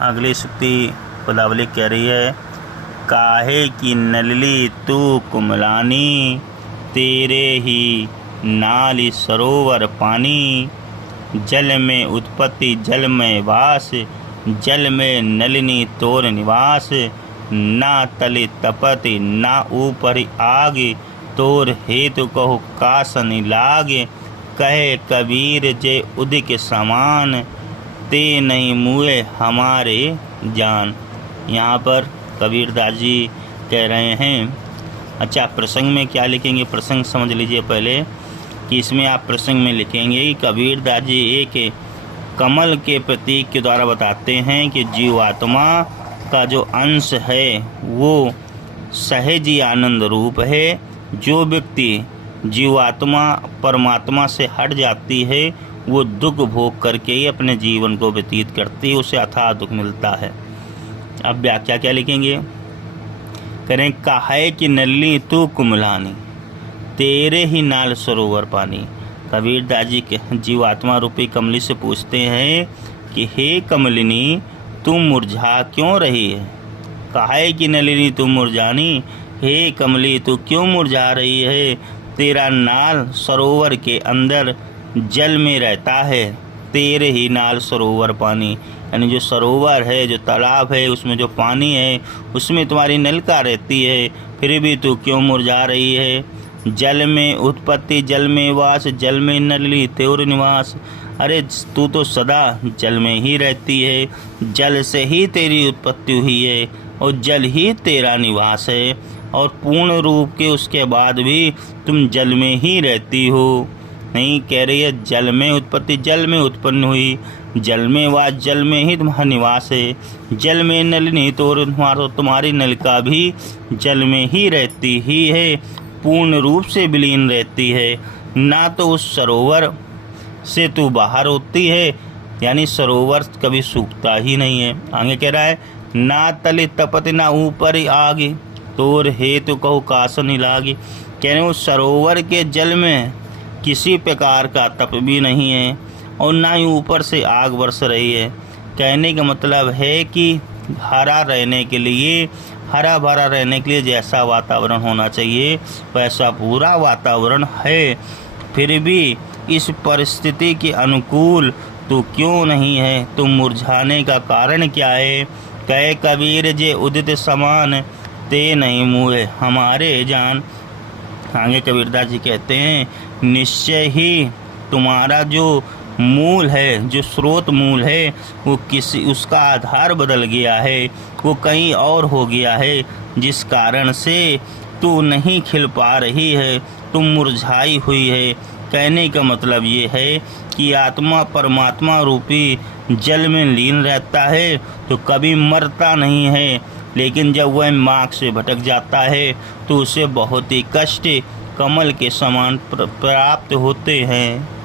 अगली सूक्ति पदावली कह रही है, काहे की नलली तू कुमलानी, तेरे ही नाली सरोवर पानी। जल में उत्पत्ति जल में वास, जल में नलिनी तोर निवास। ना तले तपति ना ऊपर आग, तोर हेतु कहु कासन लाग। कहे कबीर जे उदिक समान, ते नहीं मुए हमारे जान। यहाँ पर कबीरदास जी कह रहे हैं। अच्छा, प्रसंग में क्या लिखेंगे, प्रसंग समझ लीजिए पहले कि इसमें आप प्रसंग में लिखेंगे कि कबीरदास जी एक कमल के प्रतीक के द्वारा बताते हैं कि जीवात्मा का जो अंश है वो सहज आनंद रूप है। जो व्यक्ति जीवात्मा परमात्मा से हट जाती है वो दुख भोग करके ही अपने जीवन को व्यतीत करती है, उसे अथाह दुख मिलता है। अब व्याख्या क्या लिखेंगे, करें, काहे कि नल्ली तू कुमलानी, तेरे ही नाल सरोवर पानी। कबीरदास जी के जीवात्मा रूपी कमली से पूछते हैं कि हे कमलिनी, तुम मुरझा क्यों रही है। काहे कि नलिनी तुम मुरझानी, हे कमली तू क्यों मुरझा रही है। तेरा नाल सरोवर के अंदर जल में रहता है, तेरे ही नाल सरोवर पानी, यानी जो सरोवर है, जो तालाब है, उसमें जो पानी है उसमें तुम्हारी नलका रहती है, फिर भी तू क्यों मुरझा रही है। जल में उत्पत्ति जल में वास, जल में नलनी त्योर निवास। अरे तू तो सदा जल में ही रहती है, जल से ही तेरी उत्पत्ति हुई है और जल ही तेरा निवास है, और पूर्ण रूप के उसके बाद भी तुम जल में ही रहती हो। नहीं, कह रही है जल में उत्पत्ति जल में उत्पन्न हुई, जल में वास जल में ही तुम्हारा निवास है, जल में नलिनी तो तुम्हारी नलिका भी जल में ही रहती ही है, पूर्ण रूप से विलीन रहती है। ना तो उस सरोवर से तू बाहर होती है, यानी सरोवर कभी सूखता ही नहीं है। आगे कह रहा है, ना तले तपति ना ऊपर आगे, तोर हेतु कहु कासन लागे। कहने उस सरोवर के जल में किसी प्रकार का तप भी नहीं है और ना ही ऊपर से आग बरस रही है। कहने का मतलब है कि हरा रहने के लिए, हरा भरा रहने के लिए जैसा वातावरण होना चाहिए वैसा पूरा वातावरण है, फिर भी इस परिस्थिति के अनुकूल तो क्यों नहीं है। तुम मुरझाने का कारण क्या है। कहे कबीर जे उदित समान, ते नहीं मुए हमारे जान। आगे कबीरदास जी कहते हैं, निश्चय ही तुम्हारा जो मूल है, जो स्रोत मूल है, वो किसी उसका आधार बदल गया है, वो कहीं और हो गया है, जिस कारण से तू नहीं खिल पा रही है, तुम मुरझाई हुई है। कहने का मतलब ये है कि आत्मा परमात्मा रूपी जल में लीन रहता है तो कभी मरता नहीं है, लेकिन जब वह मार्ग से भटक जाता है तो उसे बहुत ही कष्ट कमल के समान प्राप्त होते हैं।